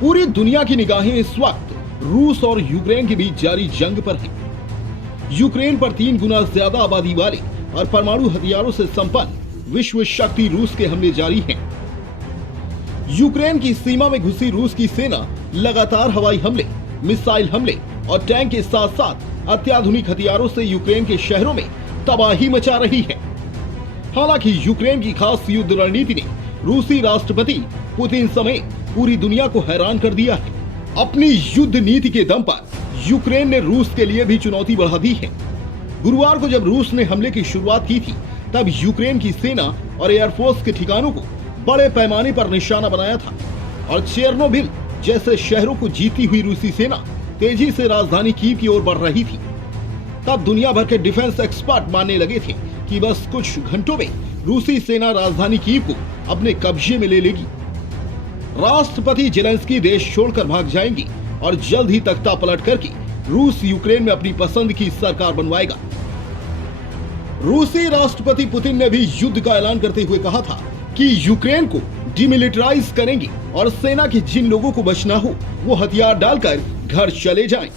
पूरी दुनिया की निगाहें इस वक्त रूस और यूक्रेन के बीच जारी जंग पर है। यूक्रेन पर 3 गुना ज्यादा आबादी वाले और परमाणु हथियारों से संपन्न विश्व शक्ति रूस के हमले जारी हैं। यूक्रेन की सीमा में घुसी रूस की सेना लगातार हवाई हमले, मिसाइल हमले और टैंक के साथ साथ अत्याधुनिक हथियारों से यूक्रेन के शहरों में तबाही मचा रही है। हालांकि यूक्रेन की खास युद्ध रणनीति ने रूसी राष्ट्रपति पुतिन समेत पूरी दुनिया को हैरान कर दिया है। अपनी युद्ध नीति के दम पर यूक्रेन ने रूस के लिए भी चुनौती बढ़ा दी है। गुरुवार को जब रूस ने हमले की शुरुआत की थी, तब यूक्रेन की सेना और एयरफोर्स के ठिकानों को बड़े पैमाने पर निशाना बनाया था और चेरनोबिल जैसे शहरों को जीती हुई रूसी सेना तेजी से राजधानी कीव की ओर बढ़ रही थी। तब दुनिया भर के डिफेंस एक्सपर्ट मानने लगे थे कि बस कुछ घंटों में रूसी सेना राजधानी कीव को अपने कब्जे में ले लेगी। राष्ट्रपति जेलेंस्की देश छोड़कर भाग जाएंगी और जल्द ही तख्ता पलट करके रूस यूक्रेन में अपनी पसंद की सरकार बनवाएगा। रूसी राष्ट्रपति पुतिन ने भी युद्ध का ऐलान करते हुए कहा था कि यूक्रेन को डिमिलिटराइज करेंगे और सेना के जिन लोगों को बचना हो वो हथियार डालकर घर चले जाएं।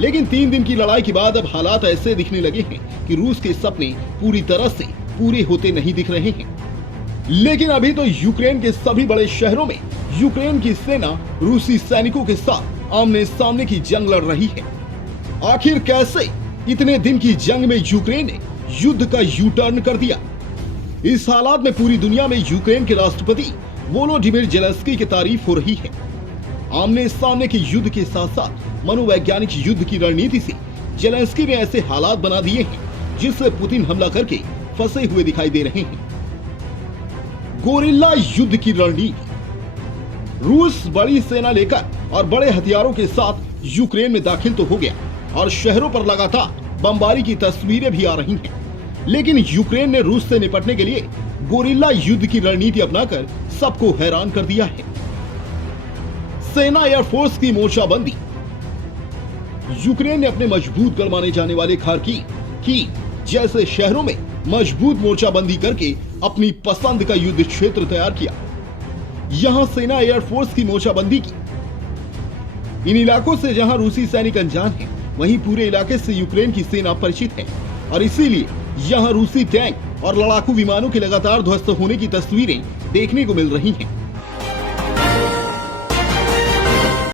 लेकिन 3 दिन की लड़ाई के बाद अब हालात ऐसे दिखने लगे हैं कि रूस के सपने पूरी तरह से पूरे होते नहीं दिख रहे हैं। लेकिन अभी तो यूक्रेन के सभी बड़े शहरों में यूक्रेन की सेना रूसी सैनिकों के साथ आमने सामने की जंग लड़ रही है। आखिर कैसे इतने दिन की जंग में यूक्रेन ने युद्ध का यू टर्न कर दिया? इस हालात में पूरी दुनिया में यूक्रेन के राष्ट्रपति वोलोडिमिर जेलेंस्की की तारीफ हो रही है। आमने सामने के युद्ध के साथ साथ मनोवैज्ञानिक युद्ध की रणनीति से जेलेंस्की ने ऐसे हालात बना दिए हैं जिससे पुतिन हमला करके फंसे हुए दिखाई दे रहे हैं। गोरिल्ला युद्ध की रणनीति। रूस बड़ी सेना लेकर और बड़े हथियारों के साथ यूक्रेन में दाखिल तो हो गया और शहरों पर लगातार बमबारी की तस्वीरें भी आ रही हैं। लेकिन यूक्रेन ने रूस से निपटने के लिए गोरिल्ला युद्ध की रणनीति अपनाकर सबको हैरान कर दिया है। सेना एयरफोर्स की मोर्चाबंदी। यूक्रेन ने अपने मजबूत गढ़ माने जाने वाले खार्किव जैसे शहरों में मजबूत मोर्चाबंदी करके अपनी पसंद का युद्ध क्षेत्र तैयार किया। यहां सेना एयरफोर्स की मोर्चाबंदी की। इन इलाकों से जहां रूसी सैनिक अनजान हैं, वहीं पूरे इलाके से यूक्रेन की सेना परिचित है और इसीलिए यहां रूसी टैंक और लड़ाकू विमानों के लगातार ध्वस्त होने की तस्वीरें देखने को मिल रही हैं।